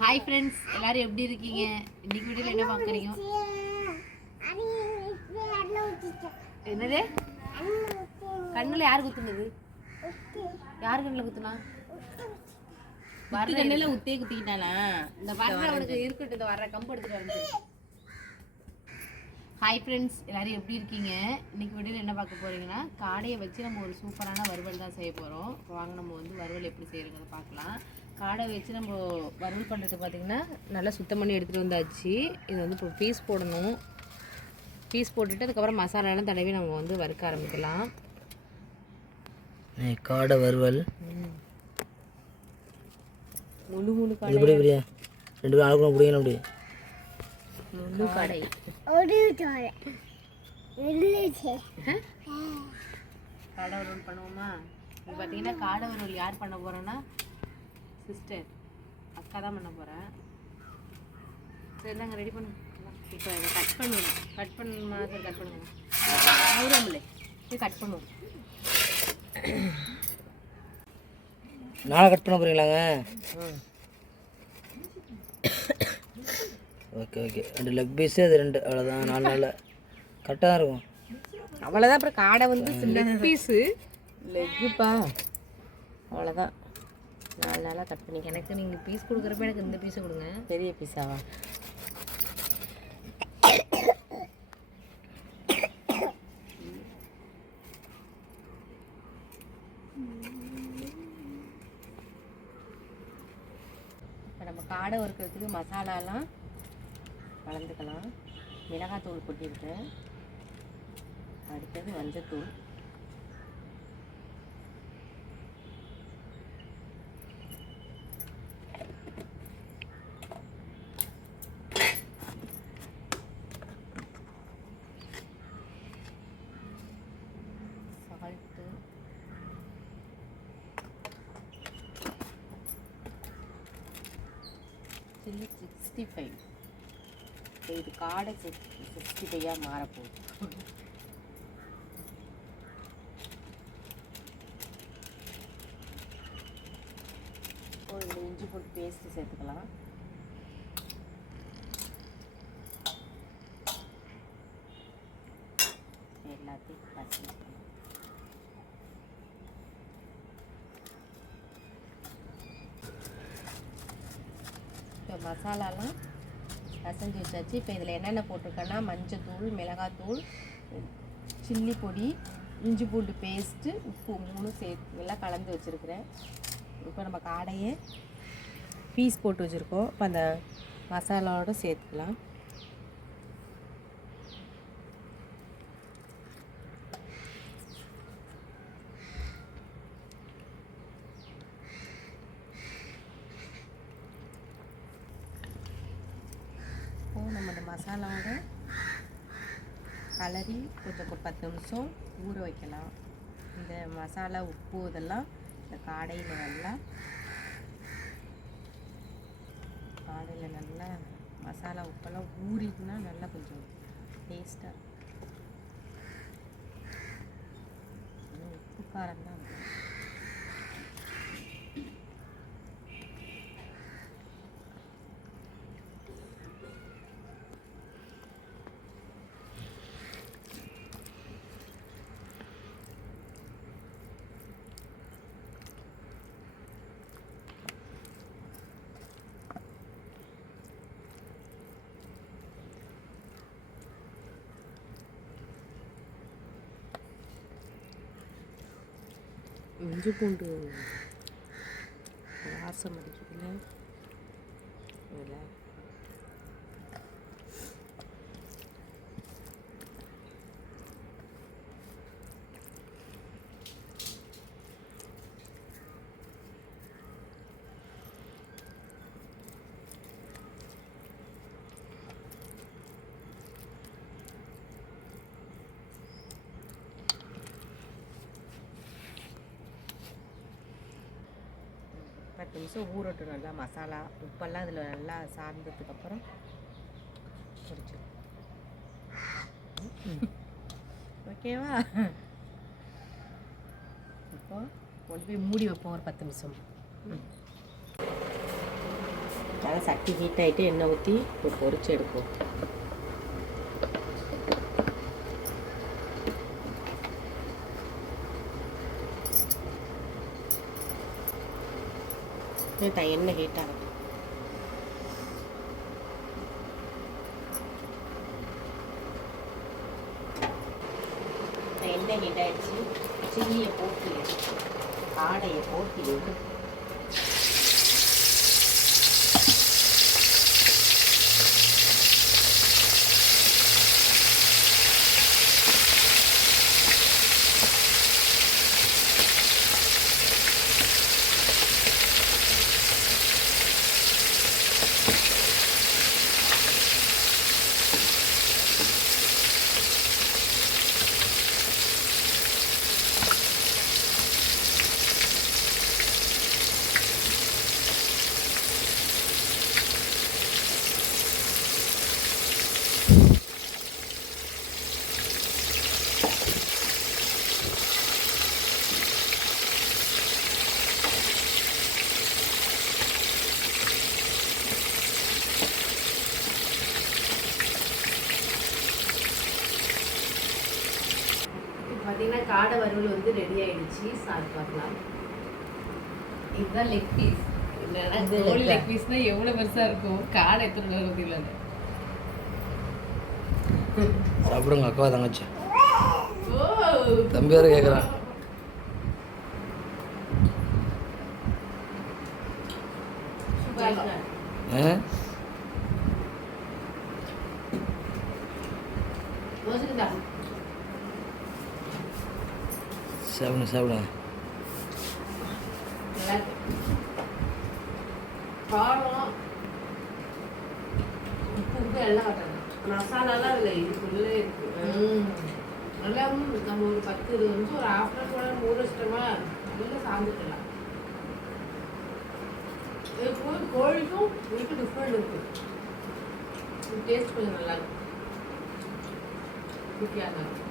Hi friends, எல்லாரும் எப்படி இருக்கீங்க? இன்னைக்கு வீடியோல என்ன பார்க்குறீங்க? என்னது? கண்ணுல யார் குத்துனது? யார் கண்ணுல குத்துனா? வர்ற கண்ணுல உத்தே குத்திக்கிட்டானா? இந்த வர்ற அவனுக்கு இருக்கட்டும், இந்த வர்ற கம்பு எடுத்துட்டு வந்து. ஹாய் ஃப்ரெண்ட்ஸ், எல்லாரும் எப்படி இருக்கீங்க? இன்னைக்கு வீடியோவில் என்ன பார்க்க போகிறீங்கன்னா, காடையை வச்சு நம்ம ஒரு சூப்பரான வறுவல் தான் செய்ய போகிறோம். வாங்க நம்ம வந்து வறுவல் எப்படி செய்கிறோங்கிறத பார்க்கலாம். காடை வச்சு நம்ம வறுவல் பண்ணுறது பார்த்திங்கன்னா நல்லா சுத்தம் பண்ணி எடுத்துகிட்டு வந்தாச்சு. இது வந்து இப்போ பீஸ் போடணும். பீஸ் போட்டுட்டு அதுக்கப்புறம் மசாலாலாம் தடவி நம்ம வந்து வறுக்க ஆரம்பிக்கலாம். காடை வறுவல் முழு முழு காடை, ரெண்டு பேரும் ஆளுக்கு பிடிக்கணும். அப்படி முழு காடை காடை வறுவல் பண்ணுவோமா? இது பார்த்தீங்கன்னா காடை வறுவல் யார் பண்ண போகிறோன்னா சிஸ்டர், அக்கா தான் பண்ண போகிறேன். சரி, நாங்கள் ரெடி பண்ண. இப்போ இதை கட் பண்ணுவோம். கட் பண்ணணுமா? சரி, கட் பண்ணுவோம். நூறுமில்லை, சரி கட் பண்ணுவோம். நாளை கட் பண்ண போகிறீங்களாங்க? Okay okay. 2 லெக் பீஸு, அது 2, அவ்வளோதான். 4 நாளில் கரெக்டாக தான் இருக்கும். அவ்வளோதான். அப்புறம் காடை வந்து லெக் பீஸு, லெக்குப்பா, அவ்வளோதான். 4 நாளாக கட் பண்ணி. எனக்கு நீங்கள் பீஸ் கொடுக்குறப்ப எனக்கு இந்த பீஸை கொடுங்க. பெரிய பீஸாவா? இப்போ நம்ம காடை வறுக்கிறதுக்கு மசாலாலாம் கலந்துக்கலாம். மிளகாத்தூள் கொட்டியிருக்கேன். அடுத்தது மஞ்சத்தூள், சால்ட்டு, சில்லி 65. இது காடை 65 மாறப்போகுது. ஒரு இஞ்சி போட்டு பேஸ்ட்டு சேர்த்துக்கலாம். எல்லாத்தையும் பச்சை இப்போ மசாலாலாம் பசஞ்சு வச்சாச்சு. இப்போ இதில் என்னென்ன போட்டிருக்கேன்னா மஞ்சத்தூள், மிளகாத்தூள், சில்லி பொடி, இஞ்சி பூண்டு பேஸ்ட்டு, உப்பு 3 சேர்த்து எல்லாம் கலந்து வச்சுருக்கிறேன். இப்போ நம்ம காடையை பீஸ் போட்டு வச்சுருக்கோம். இப்போ அந்த மசாலாவோடு சேர்த்துக்கலாம். நம்ம இந்த மசாலாவோட கலரி கொஞ்சம் 10 நிமிஷம் ஊற வைக்கலாம். இந்த மசாலா, உப்பு இதெல்லாம் இந்த காடையில் நல்லா மசாலா உப்பெல்லாம் ஊறிதுன்னா நல்லா கொஞ்சம் டேஸ்ட்டாக உப்பு காரம் தான். இஞ்சி பூண்டு வாசம் அடிக்குதுல இதில். பத்து நிமிஷம் ஊறட்டும். நல்லா மசாலா உப்பெல்லாம் இதில் நல்லா சார்ந்ததுக்கப்புறம் பிடிச்சிடும். ஓகேவா? இப்போ கொண்டு போய் மூடி வைப்போம் ஒரு 10 நிமிஷம். நல்லா சட்டி ஹீட் ஆகிட்டு எண்ணெய் ஊற்றி இப்போ பொரிச்சு எடுப்போம். எண்ணெய் ஹீட் ஆகும். எண்ணெய் ஹீட் ஆகிடுச்சு. சில்லியை போட்டு காடையை போட்டு பார்த்தீங்கன்னா காடை வறுவல் வந்து ரெடி ஆயிடுச்சு. சாப்பிட்டு பார்க்கலாம். இதுதான் லெக் பீஸ். என்னன்னா கோழி லெக் பீஸ்னா எவ்வளோ பெருசாக இருக்கும், காடை எத்தனை நேரம் இருக்குல்ல. சாப்பிடுங்க அக்கா தங்கச்சி. தம்பி வேறு கேட்குறான். சாப்பிடுங்க சாப்பிடுங்க. காரம் உப்பு எல்லாம் கட்டணும். மசாலாலாம் அதில் இதுக்குள்ளே இருக்குது. நல்லா நம்ம ஒரு 10-20 நிமிஷம் ஒரு ½ hour கூட ஊற வச்சிட்டோமா நல்லா சாப்பிட்டுக்கலாம். இதுக்கு கோழிக்கும் இதுக்கு டிஃப்ரெண்ட் இருக்குது. டேஸ்ட் கொஞ்சம் நல்லா இருக்கும். குட்டியாக இருக்கும்.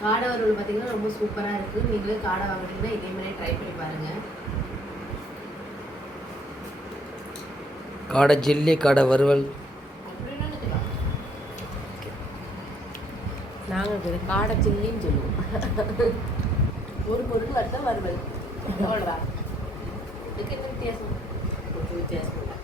காடை வறுவல் பார்த்தீங்கன்னா ரொம்ப சூப்பராக இருக்குது. நீங்களே காடை வாங்கினீங்கன்னா இதே மாதிரி ட்ரை பண்ணி பாருங்கள். காடை சில்லி, காடை வறுவல் நாங்கள் காடை சில்லின்னு சொல்லுவோம். ஒரு பொருள் வறுத்தல் வறுவல். இதுக்கு என்ன வித்தியாசம்? கொஞ்சம் வித்தியாசம்.